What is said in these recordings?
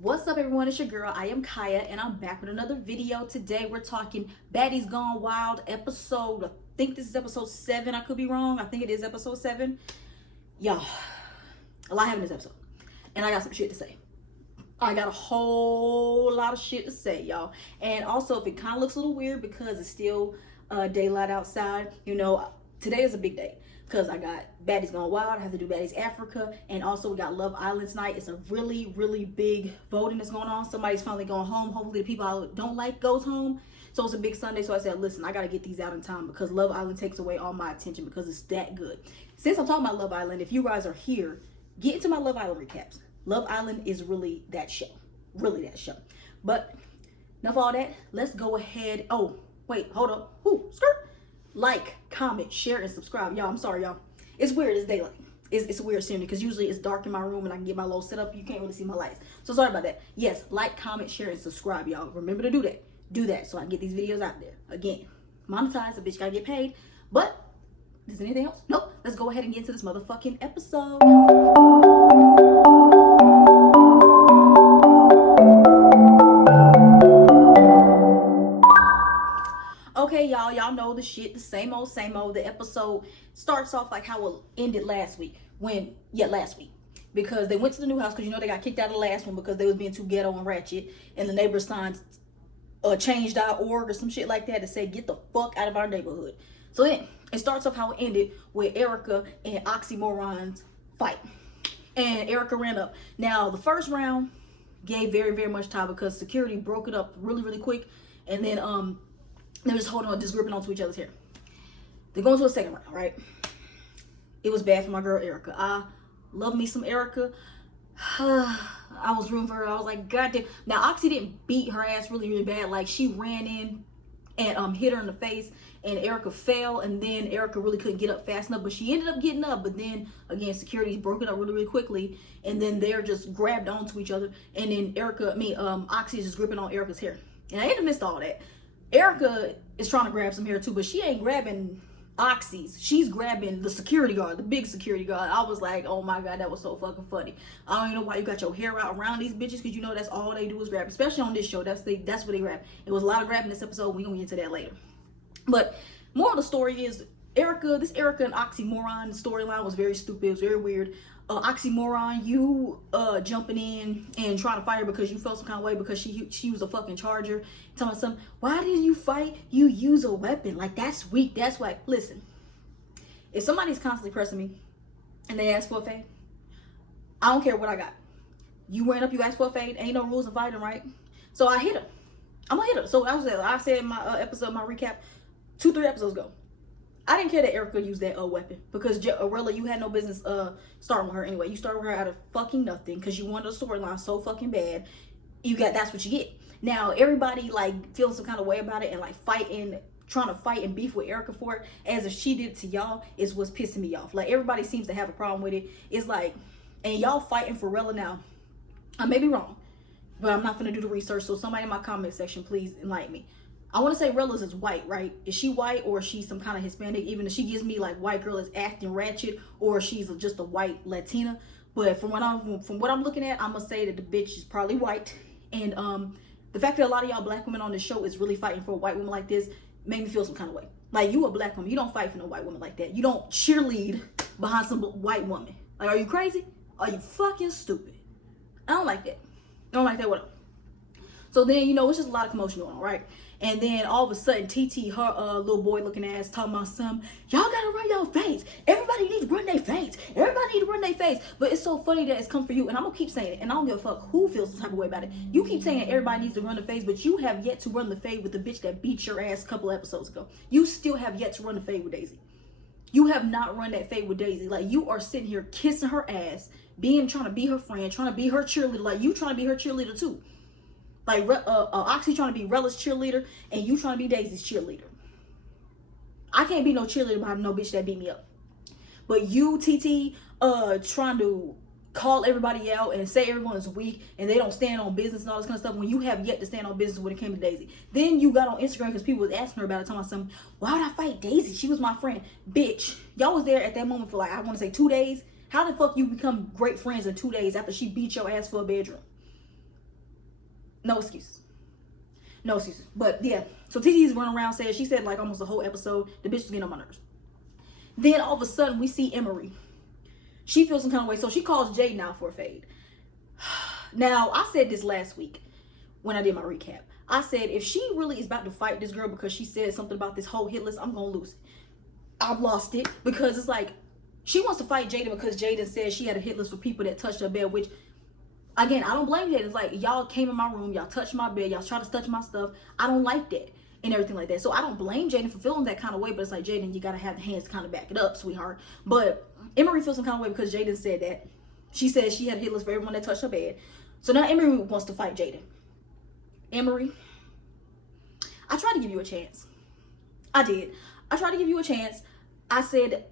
What's up, everyone? It's your girl. I am Kaya, and I'm back with another video. Today, we're talking Baddies Gone Wild episode. I think this is episode 7. I could be wrong. I think it is episode 7. Y'all, a lot happened in this episode, and I got some shit to say. I got a whole lot of shit to say, y'all. And also, if it kind of looks a little weird because it's still daylight outside, you know, today is a big day. Because I got Baddies Gone Wild, I have to do Baddies Africa, and also we got Love Island tonight. It's a really, really big voting that's going on. Somebody's finally going home. Hopefully the people I don't like goes home. So it's a big Sunday, so I said, listen, I got to get these out in time because Love Island takes away all my attention because it's that good. Since I'm talking about Love Island, if you guys are here, get into my Love Island recaps. Love Island is really that show. Really that show. But enough of all that. Let's go ahead. Oh, wait, hold up. Ooh, skirt. Like, comment, share, and subscribe. Y'all, I'm sorry, y'all. It's weird. It's daylight. It's a weird scenery because usually it's dark in my room and I can get my little setup. You can't really see my lights. So sorry about that. Yes, like, comment, share, and subscribe, y'all. Remember to do that. Do that so I can get these videos out there. Again, monetize. A bitch gotta get paid. But, is there anything else? Nope. Let's go ahead and get into this motherfucking episode. Okay, y'all know the shit, the same old. The episode starts off like how it ended last week. Last week. Because they went to the new house because, you know, they got kicked out of the last one because they was being too ghetto and ratchet. And the neighbors signed change.org or some shit like that to say, get the fuck out of our neighborhood. So then, it starts off how it ended with Erica and Oxymorons fight. And Erica ran up. Now, the first round gave very, very much time because security broke it up really, really quick. And then, they were just holding on, just gripping onto each other's hair. They're going to a second round, right? It was bad for my girl Erica. I love me some Erica. I was rooting for her. I was like, God damn. Now, Oxy didn't beat her ass really, really bad. Like, she ran in and hit her in the face, and Erica fell, and then Erica really couldn't get up fast enough, but she ended up getting up. But then, again, security broke it up really, really quickly, and then they're just grabbed onto each other, and then Oxy is just gripping on Erica's hair. And I ended up missed all that. Erica is trying to grab some hair too, but she ain't grabbing Oxy's. She's grabbing the security guard, the big security guard. I was like, oh my God, that was so fucking funny. I don't even know why you got your hair out around these bitches, because you know that's all they do is grab. Especially on this show, that's what they grab. It was a lot of grabbing this episode. We're gonna get into that later. But more of the story is this Erica and Oxymoron storyline was very stupid. It was very weird. Oxymoron, you jumping in and trying to fight her because you felt some kind of way because she was a fucking charger. Telling something, why did you fight? You use a weapon. Like, that's weak. That's why. Listen, if somebody's constantly pressing me and they ask for a fade, I don't care what I got. You ran up, you asked for a fade. Ain't no rules of fighting, right? So I hit her. I'm gonna hit her. So I said in my my recap 2-3 episodes ago, I didn't care that Erica used that weapon because Arella, you had no business starting with her anyway. You started with her out of fucking nothing because you wanted a storyline so fucking bad. That's what you get. Now everybody like feeling some kind of way about it and like trying to fight and beef with Erica for it as if she did it to y'all is what's pissing me off. Like, everybody seems to have a problem with it. It's like, and y'all fighting for Arella now. I may be wrong, but I'm not gonna do the research. So somebody in my comment section, please enlighten me. I want to say Rella's is white, right? Is she white or is she some kind of Hispanic? Even if she gives me like white girl is acting ratchet, or she's just a white Latina. But from what I'm looking at, I'm gonna say that the bitch is probably white. And the fact that a lot of y'all black women on this show is really fighting for a white woman like this made me feel some kind of way. Like, you a black woman, you don't fight for no white woman like that. You don't cheerlead behind some white woman. Like, are you crazy? Are you fucking stupid? I don't like that. I don't like that whatever. So then, you know, it's just a lot of commotion going on, right? And then all of a sudden, TT, her little boy looking ass, talking about some, y'all gotta run your fades. Everybody needs to run their fades. Everybody need to run their fades. But it's so funny that it's come for you. And I'm gonna keep saying it. And I don't give a fuck who feels the type of way about it. You keep saying everybody needs to run the fades, but you have yet to run the fade with the bitch that beat your ass a couple episodes ago. You still have yet to run the fade with Daisy. You have not run that fade with Daisy. Like, you are sitting here kissing her ass, trying to be her friend, trying to be her cheerleader. Like, you trying to be her cheerleader too. Like, Oxy trying to be Rella's cheerleader, and you trying to be Daisy's cheerleader. I can't be no cheerleader behind no bitch that beat me up. But you, TT, trying to call everybody out and say everyone is weak and they don't stand on business and all this kind of stuff when you have yet to stand on business when it came to Daisy. Then you got on Instagram because people was asking her about it, talking about something. Why would I fight Daisy? She was my friend. Bitch, y'all was there at that moment for like, I want to say 2 days. How the fuck you become great friends in 2 days after she beat your ass for a bedroom? No excuses. No excuses. But yeah, so TT's running around saying, she said like almost the whole episode, the bitch was getting on my nerves. Then all of a sudden we see Emory. She feels some kind of way, so she calls Jaden out for a fade. Now, I said this last week when I did my recap. I said, if she really is about to fight this girl because she said something about this whole hit list, I'm going to lose it. I've lost it because it's like, she wants to fight Jaden because Jaden said she had a hit list for people that touched her bed, which, again, I don't blame Jaden. It's like, y'all came in my room, y'all touched my bed, y'all tried to touch my stuff. I don't like that and everything like that. So I don't blame Jaden for feeling that kind of way, but it's like, Jaden, you got to have the hands to kind of back it up, sweetheart. But Emory feels some kind of way because Jaden said that. She said she had a hit list for everyone that touched her bed. So now Emory wants to fight Jaden. Emory, I tried to give you a chance. I did. I tried to give you a chance. I said,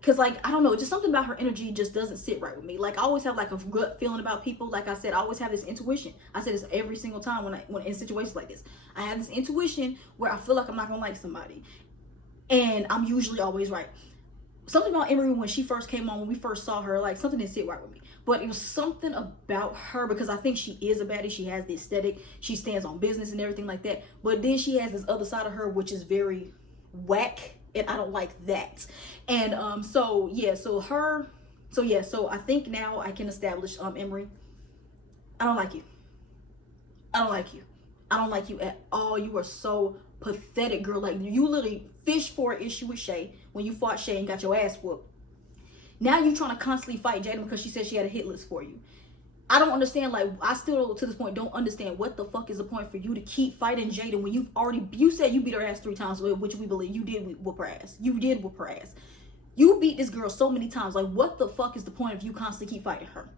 because like, I don't know, just something about her energy just doesn't sit right with me. Like, I always have like a gut feeling about people. Like I said, I always have this intuition. I say this every single time when in situations like this. I have this intuition where I feel like I'm not gonna like somebody. And I'm usually always right. Something about Emory when she first came on, when we first saw her, like something didn't sit right with me. But it was something about her because I think she is a baddie. She has the aesthetic. She stands on business and everything like that. But then she has this other side of her, which is very whack. And I don't like that. And so I think now I can establish, Emory, I don't like you. I don't like you. I don't like you at all. You are so pathetic, girl. Like, you literally fished for an issue with Shay when you fought Shay and got your ass whooped. Now you trying to constantly fight Jaden because she said she had a hit list for you. I don't understand. Like, I still to this point don't understand what the fuck is the point for you to keep fighting Jaden when you said you beat her ass 3 times, which we believe you did whoop her ass. You did whoop her ass. You beat this girl so many times. Like, what the fuck is the point of you constantly keep fighting her?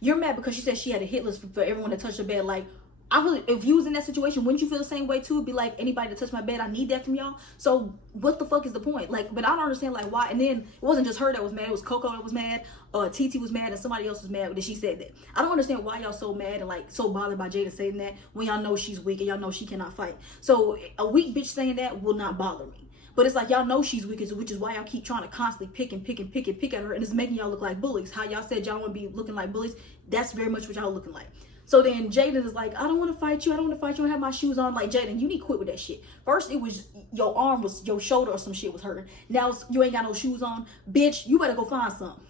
You're mad because she said she had a hit list for everyone that touched her bed. Like, if you was in that situation, wouldn't you feel the same way too? Be like, anybody that touched my bed, I need that from y'all. So what the fuck is the point? Like, but I don't understand like why. And then it wasn't just her that was mad. It was Coco that was mad. TT was mad, and somebody else was mad when she said that. I don't understand why y'all so mad and like so bothered by Jada saying that when y'all know she's weak and y'all know she cannot fight. So a weak bitch saying that will not bother me. But it's like, y'all know she's weak, which is why y'all keep trying to constantly pick at her, and it's making y'all look like bullies. How y'all said y'all want to be looking like bullies, that's very much what y'all looking like. So then Jaden is like, I don't want to fight you. I don't want to fight you. I have my shoes on. Like, Jaden, you need to quit with that shit. First, it was your arm was, your shoulder or some shit was hurting. Now you ain't got no shoes on. Bitch, you better go find some.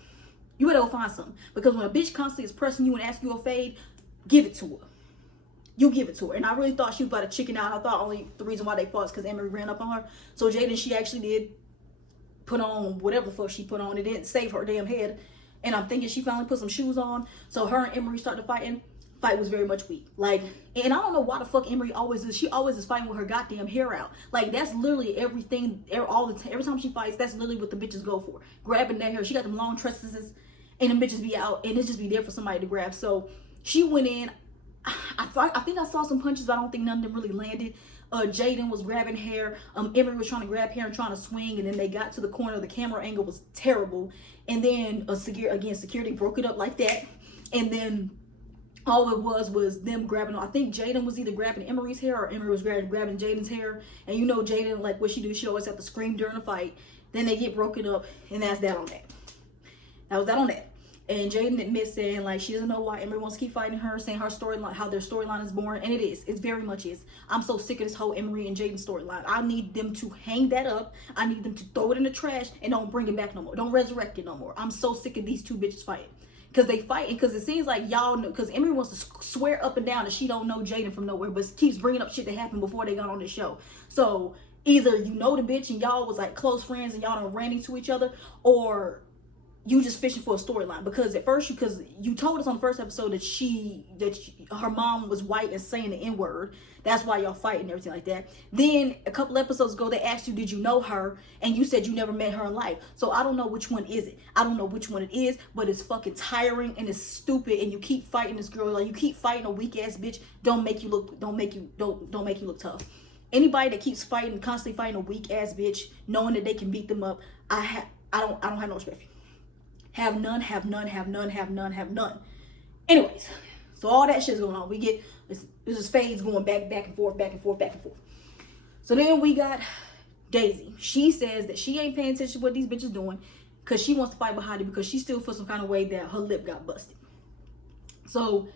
You better go find some. Because when a bitch constantly is pressing you and asking you a fade, give it to her. You give it to her. And I really thought she was about to chicken out. I thought only the reason why they fought is because Emory ran up on her. So Jaden, she actually did put on whatever the fuck she put on. It didn't save her damn head. And I'm thinking she finally put some shoes on. So her and Emory started fighting. Fight was very much weak. Like, and I don't know why the fuck Emory always is. She always is fighting with her goddamn hair out. Like, that's literally everything. Every time she fights, that's literally what the bitches go for. Grabbing that hair. She got them long tresses, and the bitches be out, and it just be there for somebody to grab. So she went in. I think I saw some punches, but I don't think none of them really landed. Jaden was grabbing hair. Emory was trying to grab hair and trying to swing, and then they got to the corner. The camera angle was terrible, and then security broke it up like that, and then all it was them grabbing. I think Jaden was either grabbing Emory's hair or Emory was grabbing Jaden's hair. And you know Jaden, like what she do, she always have to scream during the fight. Then they get broken up, and that's that on that. That was that on that. And Jaden admits saying like she doesn't know why Emory wants to keep fighting her, saying her storyline, how their storyline is boring, and it is. It very much is. I'm so sick of this whole Emory and Jaden storyline. I need them to hang that up. I need them to throw it in the trash and don't bring it back no more. Don't resurrect it no more. I'm so sick of these two bitches fighting. Because they fight, because it seems like y'all know, because Emory wants to swear up and down that she don't know Jaden from nowhere, but keeps bringing up shit that happened before they got on the show. So either you know the bitch and y'all was like close friends and y'all done ran into each other, or you just fishing for a storyline. Because at first, because you told us on the first episode that her mom was white and saying the N-word. That's why y'all fight and everything like that. Then a couple episodes ago, they asked you, did you know her? And you said you never met her in life. So I don't know which one is it. I don't know which one it is, but it's fucking tiring and it's stupid. And you keep fighting this girl. Like, you keep fighting a weak ass bitch. Don't make you look tough. Anybody that keeps fighting, constantly fighting a weak ass bitch, knowing that they can beat them up, I don't have no respect for you. Have none, have none, have none, have none, have none. Anyways, so all that shit's going on. We get this is fades going back and forth. So then we got Daisy. She says that she ain't paying attention to what these bitches doing because she wants to fight Bahati because she still feels some kind of way that her lip got busted. So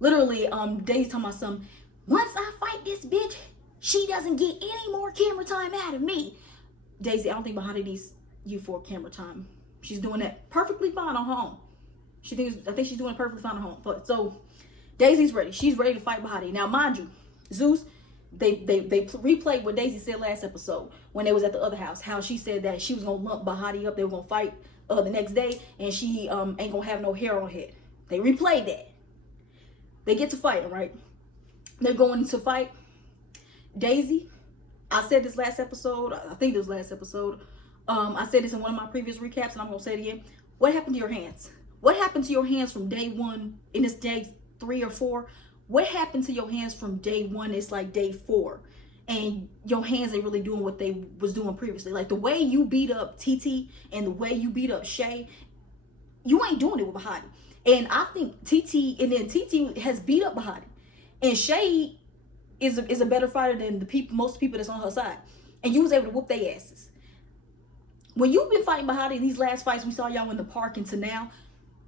literally, Daisy talking about some, Once I fight this bitch, she doesn't get any more camera time out of me. Daisy, I don't think Bahati needs you for camera time. She's doing that perfectly fine on her own. I think she's doing it perfectly fine on her own. But so Daisy's ready. She's ready to fight Bahati. Now, mind you, Zeus, they replayed what Daisy said last episode when they was at the other house. How she said that she was gonna lump Bahati up. They were gonna fight the next day, and she ain't gonna have no hair on her head. They replayed that. They get to fighting, right? They're going to fight. Daisy, I said this last episode. I think it was last episode. I said this in one of my previous recaps, and I'm gonna say it again. What happened to your hands? What happened to your hands from day one in this day 3 or 4? What happened to your hands from day 1? It's like day 4, and your hands ain't really doing what they was doing previously. Like the way you beat up TT and the way you beat up Shay, you ain't doing it with Bahati. And I think TT has beat up Bahati, and Shay is a better fighter than most people that's on her side, and you was able to whoop their asses. When you've been fighting Bahati, these last fights we saw y'all in the park and to now,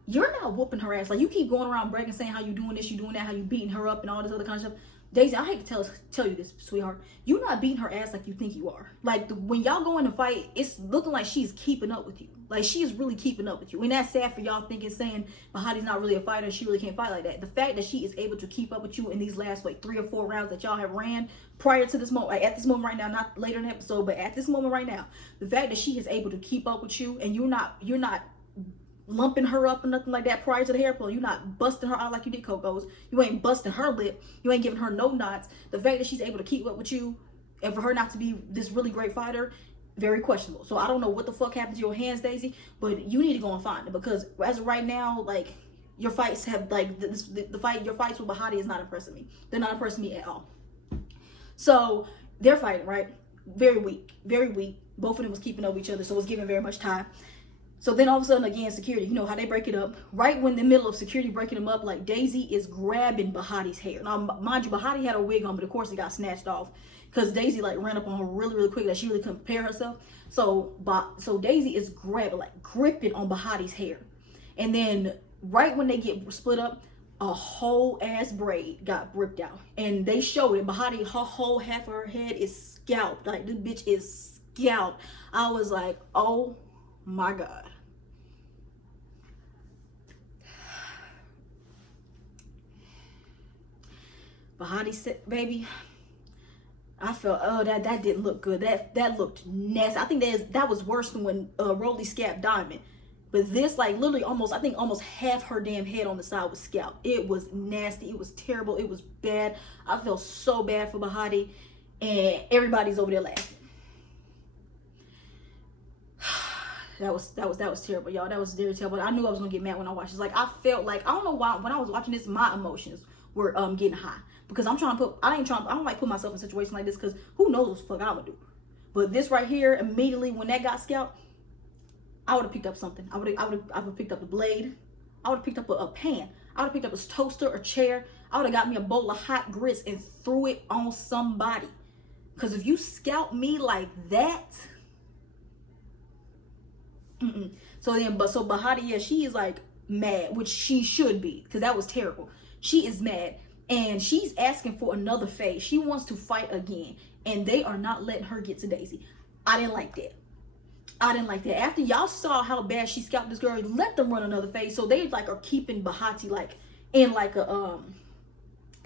you're not whooping her ass. Like, you keep going around bragging, saying how you doing this, you doing that, how you beating her up and all this other kind of stuff. Daisy, I hate to tell you this, sweetheart. You're not beating her ass like you think you are. Like, when y'all go in to fight, it's looking like she's keeping up with you. Like, she is really keeping up with you. And that's sad for y'all saying Bahati's not really a fighter and she really can't fight like that. The fact that she is able to keep up with you in these last, 3 or 4 rounds that y'all have ran prior to this moment, at this moment right now, not later in the episode, but at this moment right now, the fact that she is able to keep up with you and you're not lumping her up or nothing like that prior to the hair pull. You're not busting her out like you did Coco's. You ain't busting her lip. You ain't giving her no knots. The fact that she's able to keep up with you and for her not to be this really great fighter, very questionable. So I don't know what the fuck happened to your hands, Daisy, but you need to go and find it, because as of right now, like, your fights have, like, your fights with Bahati is not impressing me. They're not impressing me at all. So they're fighting, right? Very weak, very weak. Both of them was keeping up with each other, so it was giving very much time. So then all of a sudden, again, security, you know how they break it up. Right when in the middle of security breaking them up, like, Daisy is grabbing Bahati's hair. Now, mind you, Bahati had a wig on, but of course it got snatched off because Daisy, like, ran up on her really, really quick that she really couldn't prepare herself. So Daisy is grabbing, like, gripping on Bahati's hair. And then right when they get split up, a whole ass braid got ripped out. And they showed it. Bahati, her whole half of her head is scalped. Like, this bitch is scalped. I was like, oh my God. Bahati said, baby, I felt, oh, that didn't look good. That looked nasty. I think that was worse than when Rolly scalped Diamond. But this, like, literally almost half her damn head on the side was scalped. It was nasty. It was terrible. It was bad. I felt so bad for Bahati, and everybody's over there laughing. That was terrible, y'all. That was very terrible. I knew I was gonna get mad when I watched this. Like, I felt like, I don't know why, when I was watching this, my emotions were getting high, because I don't like put myself in a situation like this, because who knows what the fuck I'm gonna do. But this right here, immediately when that got scalped, I would have picked up something. I would have picked up a blade. I would have picked up a pan. I would have picked up a toaster or chair. I would have got me a bowl of hot grits and threw it on somebody. Because if you scalp me like that, So Bahati, yeah, she is, like, mad, which she should be, because that was terrible. She is mad, and she's asking for another phase. She wants to fight again, and they are not letting her get to Daisy. I didn't like that. After y'all saw how bad she scalped this girl, let them run another phase. So they, like, are keeping Bahati, like, in, like, a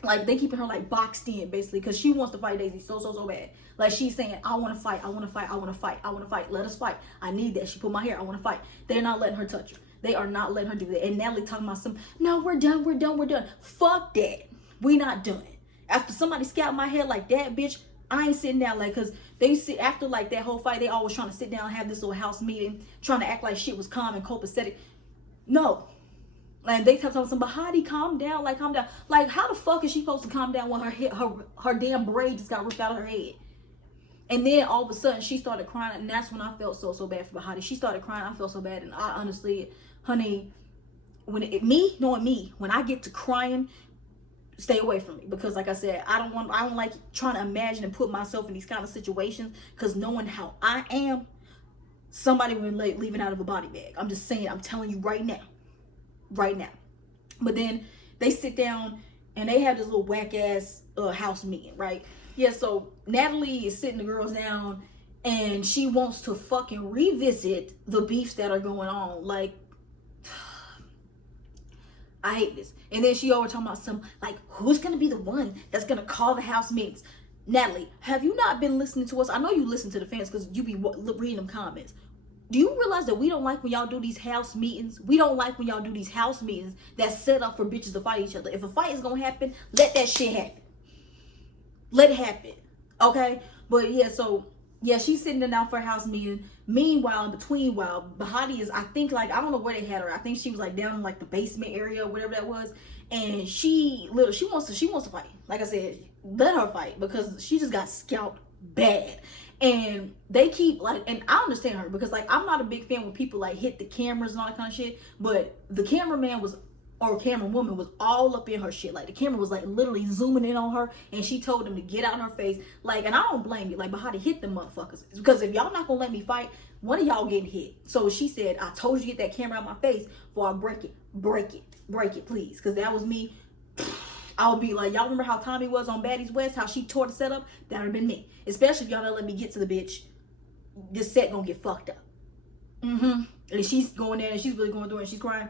like, they keeping her, like, boxed in, basically, because she wants to fight Daisy so bad. Like, she's saying, I want to fight, I want to fight, I want to fight, I want to fight. Let us fight. I need that. She put my hair. I want to fight. They're not letting her touch her. They are not letting her do that. And Natalie talking about no, we're done. Fuck that. We not done. After somebody scalped my hair like that, bitch, I ain't sitting down, like, because they sit after, like, that whole fight, they always trying to sit down and have this little house meeting, trying to act like shit was calm and copacetic. No. And they kept telling some Bahati, calm down. Like, how the fuck is she supposed to calm down when her damn braid just got ripped out of her head? And then all of a sudden she started crying, and that's when I felt so bad for Bahati. She started crying. I felt so bad, and I honestly, honey, when I get to crying, stay away from me, because, like I said, I don't like trying to imagine and put myself in these kind of situations, because knowing how I am, somebody will be leaving out of a body bag. I'm just saying. I'm telling you right now. But then they sit down and they have this little whack ass house meeting, right? Yeah, so Natalie is sitting the girls down, and she wants to fucking revisit the beefs that are going on. Like, I hate this. And then she over talking about some, like, who's gonna be the one that's gonna call the house meetings? Natalie, have you not been listening to us? I know you listen to the fans because you be reading them comments. Do you realize that we don't like when y'all do these house meetings? We don't like when y'all do these house meetings that's set up for bitches to fight each other. If a fight is gonna happen, let that shit happen. Let it happen. Okay? But yeah, so yeah, she's sitting there now for a house meeting. Meanwhile, in between while Bahati is, I think, like, I don't know where they had her. I think she was like down in like the basement area or whatever that was. And she wants to fight. Like I said, let her fight because she just got scalped bad. And they keep like, and I understand her because like I'm not a big fan when people like hit the cameras and all that kind of shit. But the cameraman was, or camera woman was all up in her shit. Like the camera was like literally zooming in on her, and she told them to get out in her face. Like, and I don't blame you. Like, Bahati hit them motherfuckers because if y'all not gonna let me fight, one of y'all getting hit. So she said, "I told you to get that camera out my face before I break it, please." Because that was me. I'll be like, y'all remember how Tommy was on Baddies West? How she tore the setup? That would have been me. Especially if y'all don't let me get to the bitch. This set gonna get fucked up. And she's going there and she's really going through it and she's crying.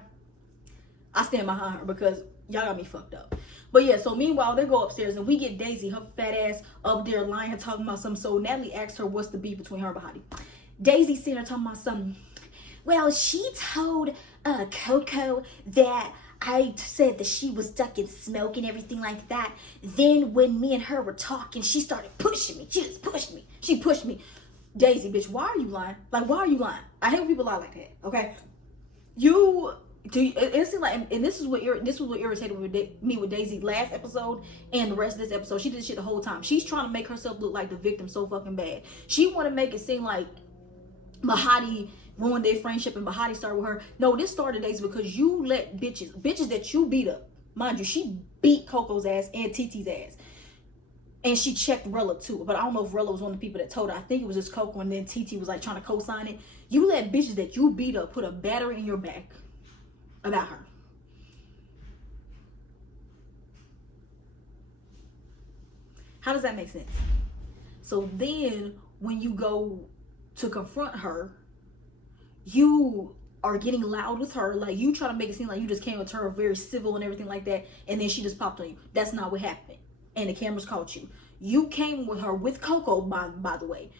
I stand behind her because y'all got me fucked up. But yeah, so meanwhile, they go upstairs and we get Daisy, her fat ass, up there lying and talking about something. So Natalie asks her what's the beef between her and Bahati. Daisy sitting there talking about something. Well, she told Coco that I said that she was stuck in smoke and everything like that. Then when me and her were talking, she started pushing me. She just pushed me. She pushed me. Daisy, bitch, why are you lying? Like, why are you lying? I hate when people lie like that, okay? It's like, and this was what irritated me with Daisy last episode and the rest of this episode. She did this shit the whole time. She's trying to make herself look like the victim so fucking bad. She want to make it seem like Bahati ruined their friendship and Bahati started with her. No, this started, Daisy, because you let bitches that you beat up. Mind you, she beat Coco's ass and TT's ass. And she checked Rella too. But I don't know if Rella was one of the people that told her. I think it was just Coco, and then TT was like trying to co-sign it. You let bitches that you beat up put a battery in your back about her. How does that make sense? So then when you go to confront her, you are getting loud with her. Like, you try to make it seem like you just came with her very civil and everything like that, and then she just popped on you. That's not what happened. And the cameras caught you. You came with her with Coco, by the way.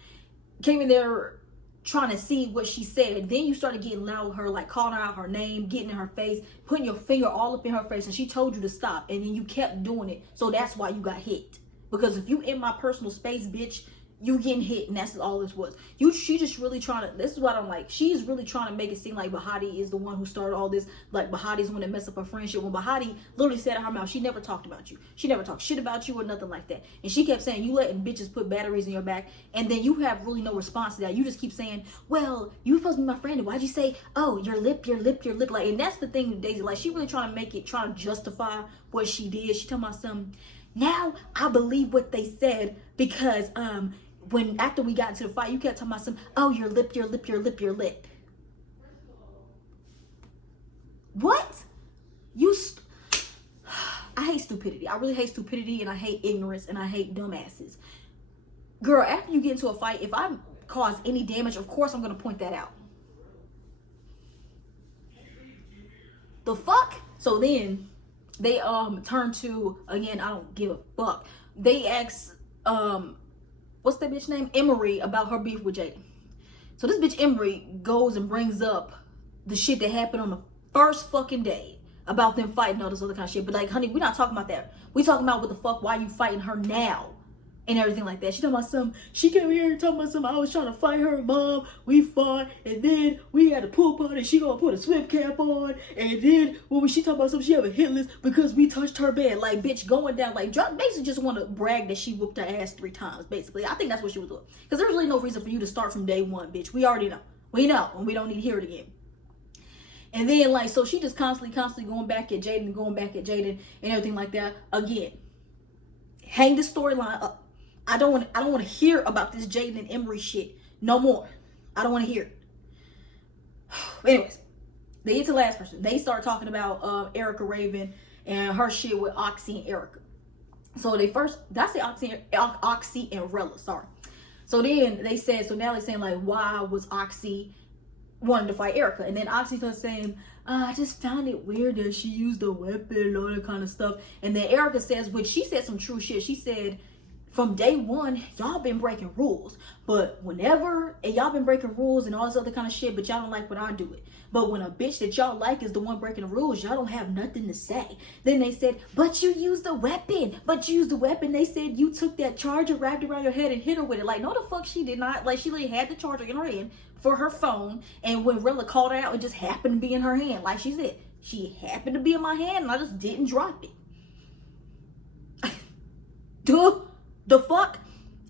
Came in there trying to see what she said. Then you started getting loud with her, like calling her out her name, getting in her face, putting your finger all up in her face, and she told you to stop, and then you kept doing it. So that's why you got hit. Because if you in my personal space, bitch, you getting hit, and that's all this was. She just really trying to, this is what I'm like, she's really trying to make it seem like Bahati is the one who started all this, like Bahati's the one that messed up her friendship, when Bahati literally said in her mouth, she never talked about you. She never talked shit about you or nothing like that. And she kept saying, you letting bitches put batteries in your back, and then you have really no response to that. You just keep saying, well, you were supposed to be my friend, and why'd you say, oh, your lip, like, and that's the thing with Daisy, like, she really trying to make it, trying to justify what she did. She talking about some, now I believe what they said, because, when after we got into the fight, you kept talking about some, oh, your lip. What? I hate stupidity. I really hate stupidity, and I hate ignorance, and I hate dumbasses. Girl, after you get into a fight, if I cause any damage, of course I'm going to point that out. The fuck? So then they turn to, again, I don't give a fuck. They ask what's that bitch name? Emory, about her beef with Jaden. So this bitch Emory goes and brings up the shit that happened on the first fucking day about them fighting, all this other kind of shit. But like, honey, we're not talking about that. We talking about what the fuck, why you fighting her now and everything like that. She talking about some, she came here and talking about some, I was trying to fight her mom, we fought, and then we had a pool party, she gonna put a swim cap on, and then when she talking about something, she have a hit list because we touched her bed. Like, bitch, going down, like, basically just want to brag that she whooped her ass 3 times, basically. I think that's what she was doing. Because there's really no reason for you to start from day one, bitch. We already know. We know, and we don't need to hear it again. And then, like, so she just constantly going back at Jaden, and everything like that. Again, hang the storyline up. I don't want to hear about this Jaden and Emory shit no more. I don't want to hear it. Anyways, they get to the last person. They start talking about Erica Raven and her shit with Oxy and Erica. So they first, that's the Oxy and Rella, sorry. So then they said, so now they're saying like, why was Oxy wanting to fight Erica? And then Oxy started saying, I just found it weird that she used a weapon and all that kind of stuff. And then Erica says, which she said some true shit. She said, from day one, y'all been breaking rules. But whenever, and y'all been breaking rules and all this other kind of shit, but y'all don't like when I do it. But when a bitch that y'all like is the one breaking the rules, y'all don't have nothing to say. Then they said, but you used a weapon. But you used a weapon. They said you took that charger, wrapped around your head and hit her with it. Like, no the fuck she did not. Like, she literally had the charger in her hand for her phone. And when Rilla called her out, it just happened to be in her hand. Like she said, she happened to be in my hand and I just didn't drop it. Duh. The fuck?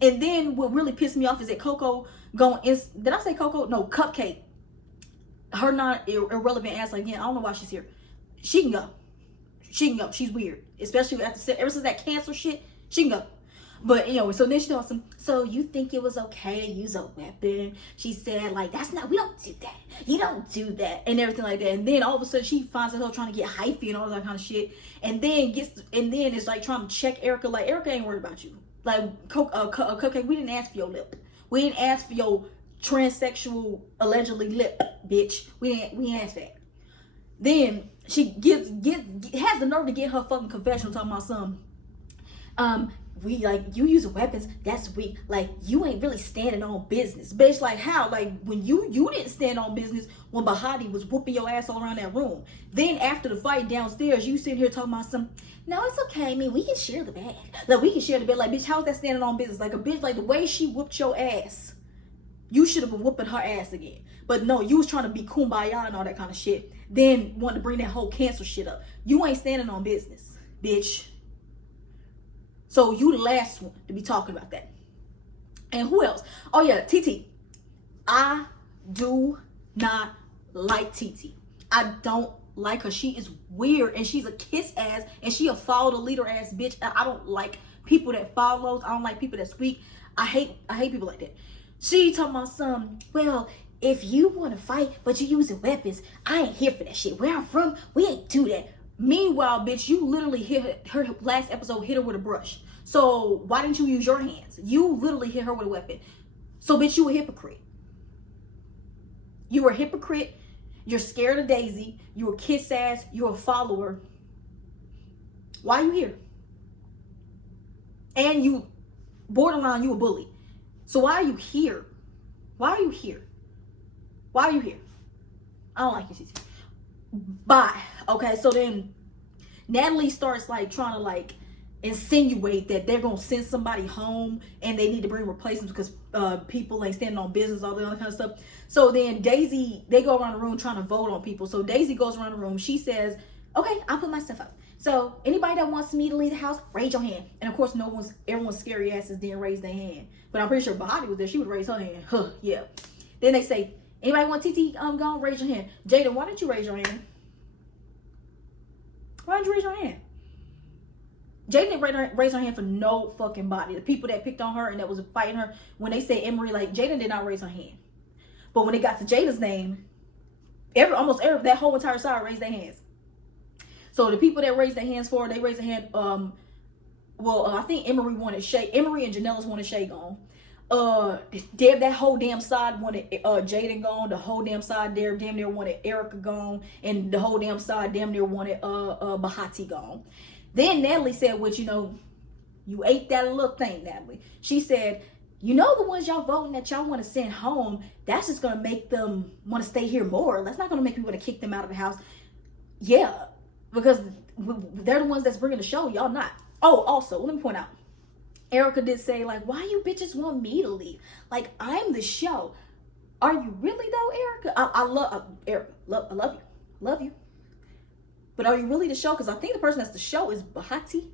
And then what really pissed me off is that Coco going, did I say Coco? No, Cupcake. Her irrelevant ass again. I don't know why she's here. She can go. She can go. She's weird. Especially after, ever since that cancer shit, she can go. But anyway, so then she told him, so you think it was okay to use a weapon? She said, like, that's not, we don't do that. You don't do that. And everything like that. And then all of a sudden she finds herself trying to get hypey and all that kind of shit. And then it's like trying to check Erica. Like, Erica ain't worried about you. Like, Cupcake, we didn't ask for your lip. We didn't ask for your transsexual, allegedly lip, bitch. We ain't asked that. Then she has the nerve to get her fucking confessional talking about some, we like, you using weapons, that's weak. Like, you ain't really standing on business. Bitch, like how? Like, when you didn't stand on business when Bahati was whooping your ass all around that room. Then after the fight downstairs, you sitting here talking about some, no, it's okay. I mean, we can share the bag. Like, we can share the bed. Like, bitch, how's that standing on business? Like, a bitch, like, the way she whooped your ass, you should have been whooping her ass again. But no, you was trying to be kumbaya and all that kind of shit. Then wanted to bring that whole cancer shit up. You ain't standing on business, bitch. So you the last one to be talking about that. And who else? Oh yeah, TT. I do not like TT. I don't like her. She is weird and she's a kiss ass and she a follow the leader ass bitch. I don't like people that follows. I don't like people that's weak. I hate people like that. She talking about some, well, if you want to fight but you using weapons, I ain't here for that shit. Where I'm from, we ain't do that. Meanwhile, bitch, you literally hit her last episode, hit her with a brush. So why didn't you use your hands? You literally hit her with a weapon. So bitch, you a hypocrite. You were a hypocrite. You're scared of Daisy. You're a kiss ass. You're a follower. Why are you here? And you, borderline, you a bully. So why are you here? Why are you here? Why are you here? I don't like you, Cece. Bye. Okay, so then Natalie starts like trying to like insinuate that they're gonna send somebody home and they need to bring replacements because people ain't standing on business, all that other kind of stuff. So then Daisy, they go around the room trying to vote on people. So Daisy goes around the room. She says, okay, I'll put myself up. So anybody that wants me to leave the house, raise your hand. And of course, everyone's scary asses didn't raise their hand. But I'm pretty sure Bahati was there. She would raise her hand. Huh, yeah. Then they say, anybody want TT gone? Raise your hand. Jaden, why didn't you raise your hand? Why didn't you raise your hand? Jaden didn't raise her hand for no fucking body. The people that picked on her and that was fighting her, when they say Emory, like, Jaden did not raise her hand. But when it got to Jada's name, almost every that whole entire side raised their hands. So the people that raised their hands for her, they raised their hand. I think Emory wanted Shay. Emory and Janelle's wanted Shay gone. That whole damn side wanted Jaden gone. The whole damn side there damn near wanted Erica gone, and the whole damn side damn near wanted Bahati gone. Then Natalie said, "What you ate that little thing, Natalie." She said, "You know the ones y'all voting that y'all want to send home. That's just gonna make them want to stay here more. That's not gonna make me want to kick them out of the house." Yeah, because they're the ones that's bringing the show. Y'all not. Oh, also let me point out. Erica did say, like, why you bitches want me to leave? Like, I'm the show. Are you really though, Erica? I love Erica. I love you. But are you really the show? Because I think the person that's the show is Bahati.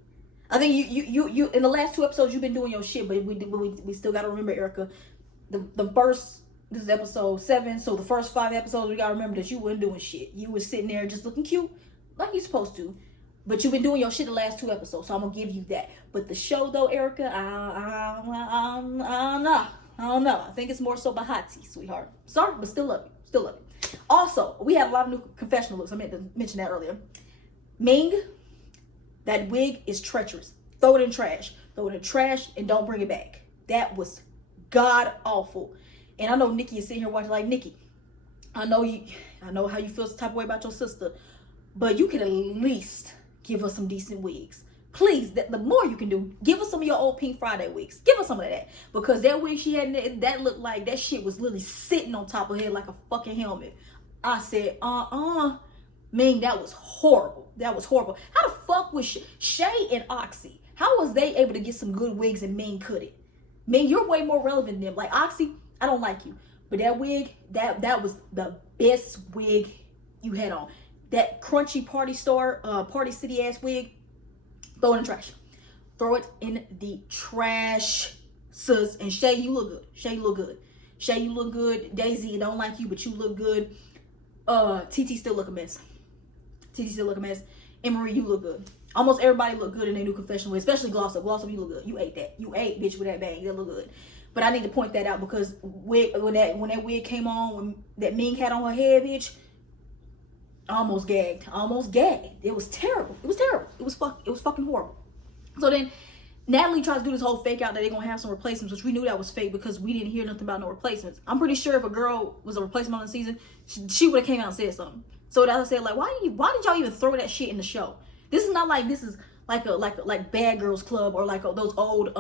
I think you in the last 2 episodes you've been doing your shit, but we still gotta remember, Erica. The first, this is episode 7, so the first 5 episodes we gotta remember that you weren't doing shit. You was sitting there just looking cute, like you're supposed to. But you've been doing your shit the last 2 episodes, so I'm gonna give you that. But the show though, Erica, I don't know. I think it's more so Bahati, sweetheart. Sorry, but still love you. Also, we had a lot of new confessional looks. I meant to mention that earlier. Ming, That wig is treacherous. Throw it in trash. Throw it in trash and don't bring it back. That was god awful. And I know Nikki is sitting here watching like, Nikki, I know how you feel some type of way about your sister, but you can at least give us some decent wigs. Please, the more you can do, give us some of your old Pink Friday wigs. Give us some of that. Because that wig she had, that looked like that shit was literally sitting on top of her head like a fucking helmet. I said, man, that was horrible. That was horrible. How the fuck was Shay and Oxy? How was they able to get some good wigs and Ming couldn't? Ming, you're way more relevant than them. Like Oxy, I don't like you. But that wig, that was the best wig you had on. That crunchy Party City ass wig, throw it in the trash. Throw it in the trash, sis. And Shay, you look good. Shay, you look good. Shay, you look good. Daisy, I don't like you, but you look good. TT still look a mess. TT still look a mess. Emory, you look good. Almost everybody look good in their new confessional wig, especially Gloss Up. Gloss Up, you look good. You ate that. You ate, bitch, with that bang. That look good. But I need to point that out because when that wig came on, when that Ming had on her head, bitch, I almost gagged. It was terrible. It was terrible. It was fucking horrible. So then Natalie tries to do this whole fake out that they're gonna have some replacements, which we knew that was fake because we didn't hear nothing about no replacements. I'm pretty sure if a girl was a replacement on the season, she would have came out and said something. So that's I said, like, why did y'all even throw that shit in the show? This is not like this is like Bad Girls Club or like those old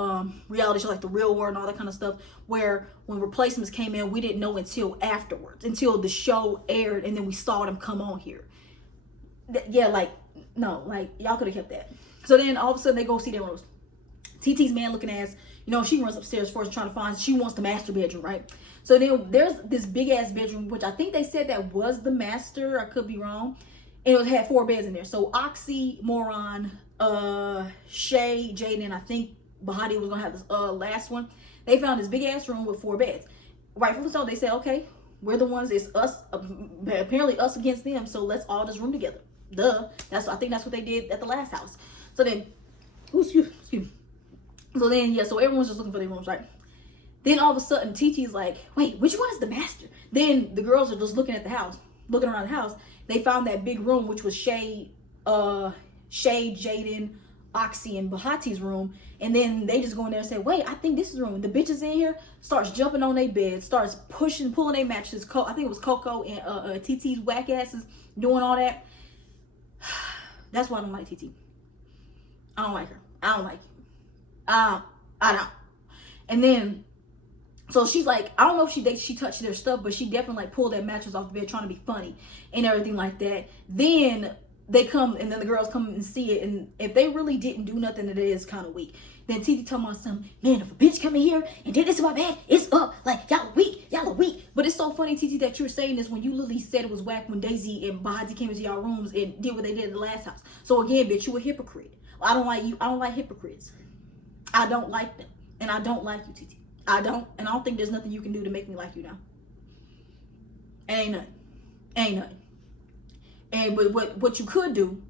reality shows like The Real World and all that kind of stuff where when replacements came in, we didn't know until afterwards, until the show aired and then we saw them come on here. Yeah, like, no, like, y'all could have kept that. So then all of a sudden they go see their rooms. TT's man looking ass, she runs upstairs first trying to find, she wants the master bedroom, right? So then there's this big ass bedroom, which I think they said that was the master, I could be wrong. And it had 4 beds in there. So Oxy, Moron, Shay, Jaden, and I think Bahati was gonna have this last one. They found this big ass room with 4 beds. Rightfully so, they said, okay, we're the ones, it's us, apparently us against them, so let's all just room together. Duh. I think that's what they did at the last house. So then, excuse me. So then, yeah, so everyone's just looking for their rooms, right? Then all of a sudden, TT's like, wait, which one is the master? Then the girls are just looking at the house, looking around the house. They found that big room, which was Shay, Jaden, Oxy, and Bahati's room. And then they just go in there and say, wait, I think this is the room. The bitches in here starts jumping on their bed, starts pulling their mattresses. I think it was Coco and TT's whack asses doing all that. That's why I don't like TT. I don't like her. I don't like you. I don't. And then, so she's like, I don't know if she touched their stuff, but she definitely like pulled that mattress off the bed trying to be funny and everything like that. Then they come, and then the girls come and see it, and if they really didn't do nothing, that is kind of weak. Then TT told me something, man, if a bitch come in here and did this to my bed, it's up. Like, y'all are weak. But it's so funny, TT, that you're saying this when you literally said it was whack when Daisy and Bahati came into y'all rooms and did what they did at the last house. So again, bitch, you a hypocrite. I don't like you. I don't like hypocrites. I don't like them. And I don't like you, TT. I don't. And I don't think there's nothing you can do to make me like you now. Ain't nothing. And what you could do,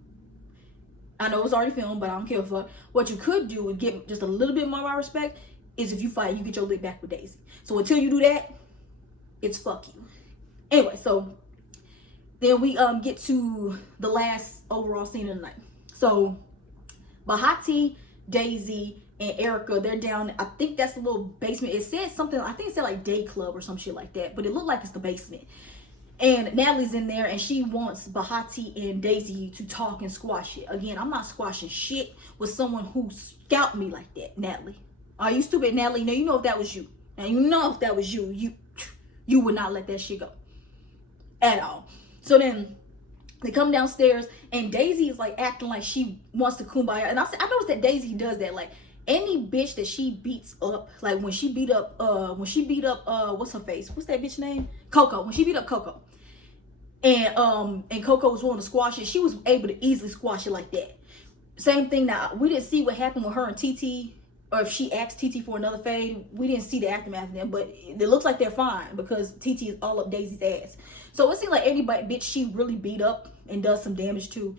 I know it's already filmed, but I don't care for what you could do and get just a little bit more of my respect is if you fight, you get your lick back with Daisy. So until you do that, it's fuck you. Anyway, so then we get to the last overall scene of the night. So Bahati, Daisy, and Erica, they're down, I think that's the little basement. It said something, I think it said like day club or some shit like that, but it looked like it's the basement. And Natalie's in there and she wants Bahati and Daisy to talk and squash it. Again, I'm not squashing shit with someone who scalped me like that, Natalie. Are you stupid, Natalie? Now you know if that was you. Now you know if that was you, you would not let that shit go. At all. So then they come downstairs and Daisy is like acting like she wants to kumbaya. And I noticed that Daisy does that. Like any bitch that she beats up, like when she beat up what's her face? What's that bitch name? Coco. When she beat up Coco. And Coco was willing to squash it, she was able to easily squash it like that. Same thing now. We didn't see what happened with her and TT, or if she asked TT for another fade. We didn't see the aftermath of them, but it looks like they're fine because TT is all up Daisy's ass. So it seems like anybody bitch she really beat up and does some damage to,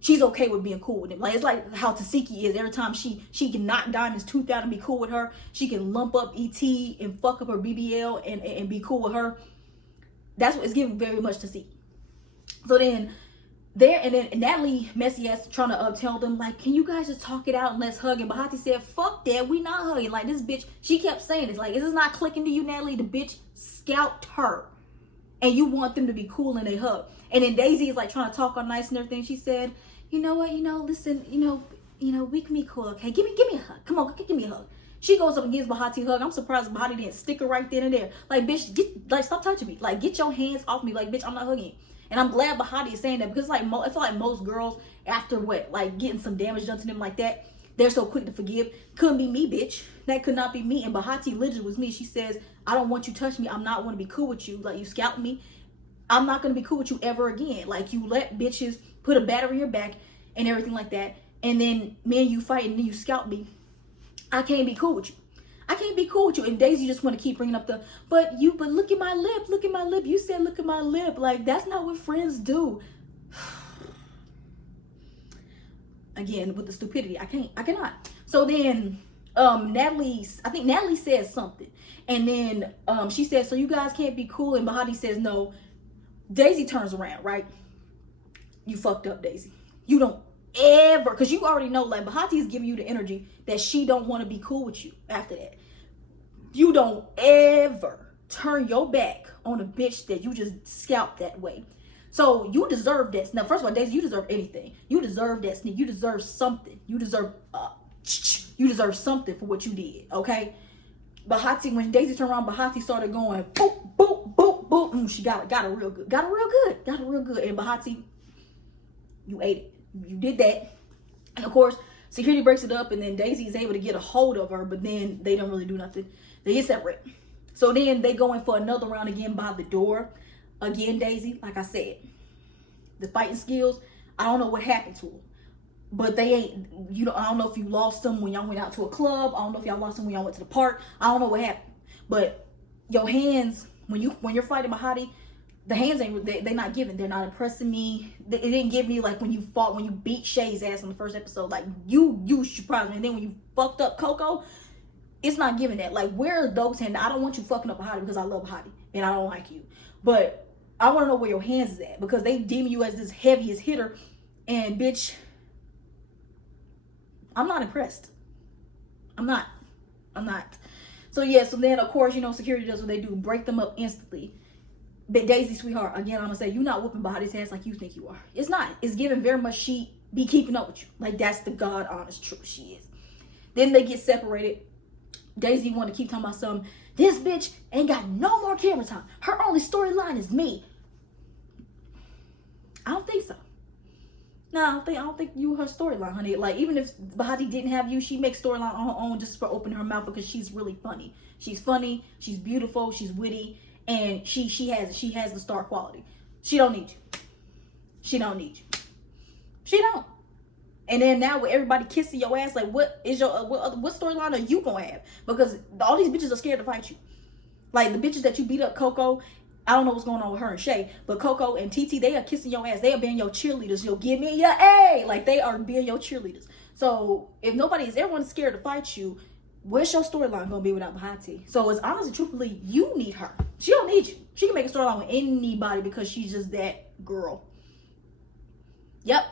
she's okay with being cool with them. Like it's like how Tasiki is. Every time she can knock Diamond's tooth out and be cool with her, she can lump up ET and fuck up her BBL and be cool with her. That's what it's giving very much to see. So then there, and then Natalie messy ass trying to tell them like, can you guys just talk it out and let's hug? And Bahati said, fuck that, we not hugging. Like, this bitch, she kept saying this, like, is this not clicking to you, Natalie? The bitch scalped her, and you want them to be cool and they hug. And then Daisy is like trying to talk all nice and everything. She said, you know what, listen, we can be cool, okay? Give me a hug. Come on, give me a hug. She goes up and gives Bahati a hug. I'm surprised Bahati didn't stick her right then and there. Like, bitch, stop touching me. Like, get your hands off me. Like, bitch, I'm not hugging you. And I'm glad Bahati is saying that, because like I feel like most girls, after like getting some damage done to them like that, they're so quick to forgive. Couldn't be me, bitch. That could not be me. And Bahati literally was me. She says, I don't want you to touch me. I'm not want to be cool with you. Like, you scalped me. I'm not going to be cool with you ever again. Like, you let bitches put a battery in your back and everything like that. And then me and you fight and then you scalp me. I can't be cool with you. I can't be cool with you. And Daisy just want to keep bringing up but look at my lip. Look at my lip. You said, look at my lip. Like, that's not what friends do. Again, with the stupidity, I cannot. So then, I think Natalie says something. And then, she says, so you guys can't be cool. And Bahati says, no. Daisy turns around, right? You fucked up, Daisy. You don't ever, because you already know, like, Bahati is giving you the energy that she don't want to be cool with you after that. You don't ever turn your back on a bitch that you just scalped that way. So you deserve that. Now, first of all, Daisy, you deserve anything. You deserve that sneak. You deserve something. You deserve something for what you did, okay? Bahati, when Daisy turned around, Bahati started going boop, boop, boop, boop. She got it real good. Got it real good. And Bahati, you ate it. You did that. And of course, security breaks it up, and then Daisy is able to get a hold of her, but then they don't really do nothing. They get separate. So then they go in for another round again by the door. Again, Daisy, like I said, the fighting skills, I don't know what happened to them. But they ain't, I don't know if you lost them when y'all went out to a club. I don't know if y'all lost them when y'all went to the park. I don't know what happened. But your hands, when you're fighting Bahati, the hands they not giving. They're not impressing me. It didn't give me like when you beat Shay's ass in the first episode. Like, you surprised me. And then when you fucked up Coco, it's not giving that. Like, where are those hands? I don't want you fucking up Bahati because I love Bahati and I don't like you. But I want to know where your hands is at, because they deem you as this heaviest hitter, and bitch, I'm not impressed. I'm not. So yeah, so then of course, security does what they do, break them up instantly. But Daisy, sweetheart, again, I'm gonna say, you're not whooping Bahati's ass like you think you are. It's not. It's given very much she be keeping up with you. Like, that's the God honest truth, she is. Then they get separated. Daisy want to keep talking about something. This bitch ain't got no more camera time. Her only storyline is me. I don't think so. No, I don't think you her storyline, honey. Like, even if Bahati didn't have you, she makes storyline on her own just for opening her mouth, because she's really funny. She's funny, she's beautiful, she's witty, and she has the star quality. She don't need you. She don't. And then now with everybody kissing your ass, like, what storyline are you gonna have? Because all these bitches are scared to fight you. Like, the bitches that you beat up, Coco, I don't know what's going on with her and Shay, but Coco and TT, they are kissing your ass. They are being your cheerleaders. You'll give me your A. Like, they are being your cheerleaders. So if everyone's scared to fight you, where's your storyline gonna be without Bahati? So it's honestly, truthfully, you need her. She don't need you. She can make a storyline with anybody because she's just that girl. Yep.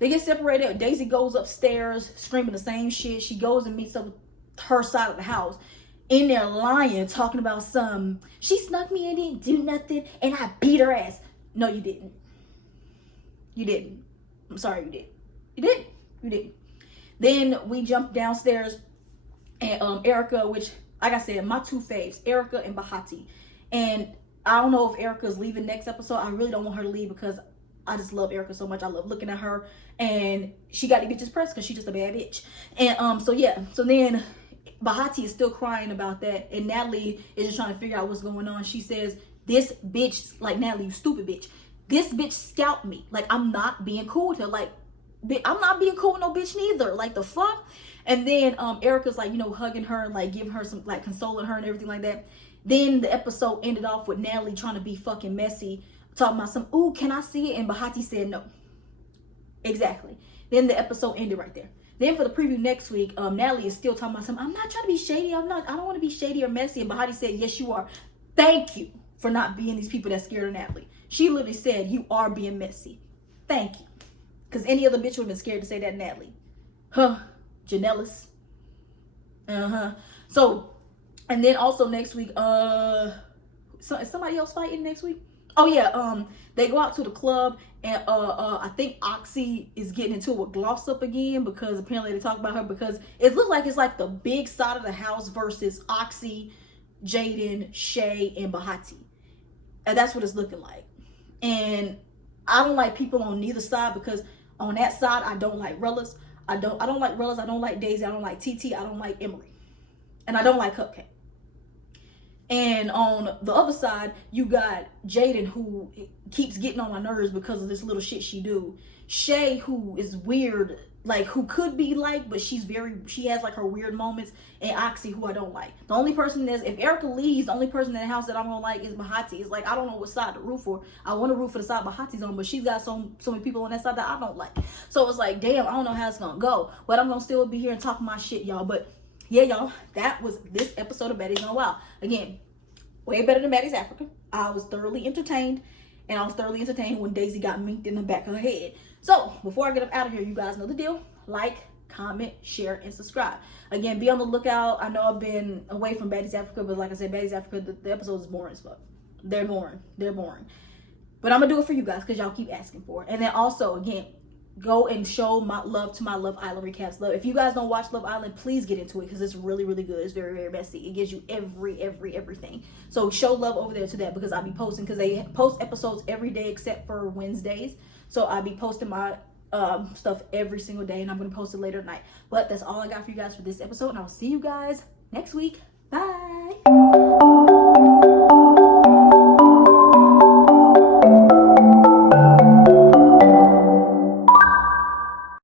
They get separated. Daisy goes upstairs screaming the same shit. She goes and meets up with her side of the house. In there lying, talking about she snuck me and didn't do nothing, and I beat her ass. No, you didn't. You didn't. I'm sorry, you did. You didn't. Then we jump downstairs, and Erica, which, like I said, my two faves, Erica and Bahati. And I don't know if Erica's leaving next episode. I really don't want her to leave because I just love Erica so much. I love looking at her, and she got the bitches pressed because she's just a bad bitch. And so then Bahati is still crying about that, and Natalie is just trying to figure out what's going on. She says, this bitch, like, Natalie, you stupid bitch, this bitch scalped me. Like, I'm not being cool with her. Like, I'm not being cool with no bitch neither. Like, the fuck? And then Erica's like, hugging her and like giving her some, like, consoling her and everything like that. Then the episode ended off with Natalie trying to be fucking messy, talking about ooh, can I see it? And Bahati said no. Exactly. Then the episode ended right there. Then for the preview next week, Natalie is still talking about something. I'm not trying to be shady. I don't want to be shady or messy. And Bahati said, yes, you are. Thank you for not being these people that's scared of Natalie. She literally said, you are being messy. Thank you. Because any other bitch would have been scared to say that, Natalie. Huh. Janellis. So, and then also next week, so is somebody else fighting next week? Oh yeah, they go out to the club and I think Oxy is getting into it with Glossop again because apparently they talk about her because it looks like it's like the big side of the house versus Oxy, Jaden, Shay, and Bahati. And that's what it's looking like. And I don't like people on neither side because on that side I don't like Rellas. I don't like Rellas, I don't like Daisy, I don't like TT, I don't like Emory. And I don't like Cupcake. And on the other side, you got Jaden, who keeps getting on my nerves because of this little shit she do. Shay, who is weird, like who could be like, but she has like her weird moments. And Oxy, who I don't like. The only person if Erica leaves, the only person in the house that I'm gonna like is Bahati. It's like I don't know what side to root for. I want to root for the side Bahati's on, but she's got so many people on that side that I don't like. So it's like, damn, I don't know how it's gonna go. But I'm gonna still be here and talk my shit, y'all. But yeah, y'all, that was this episode of Baddies on a While. Again, way better than Baddies Africa. I was thoroughly entertained, and I was thoroughly entertained when Daisy got minked in the back of her head. So, before I get up out of here, you guys know the deal. Like, comment, share, and subscribe. Again, be on the lookout. I know I've been away from Baddies Africa, but like I said, Baddies Africa, the episodes is boring as fuck. They're boring. But I'm going to do it for you guys because y'all keep asking for it. And then also, again, go and show my love to my Love Island recaps. If you guys don't watch Love Island, please get into it because it's really, really good. It's very, very messy. It gives you everything. So show love over there to that because I'll be posting because they post episodes every day except for Wednesdays. So I'll be posting my stuff every single day and I'm going to post it later tonight. But that's all I got for you guys for this episode and I'll see you guys next week. Bye.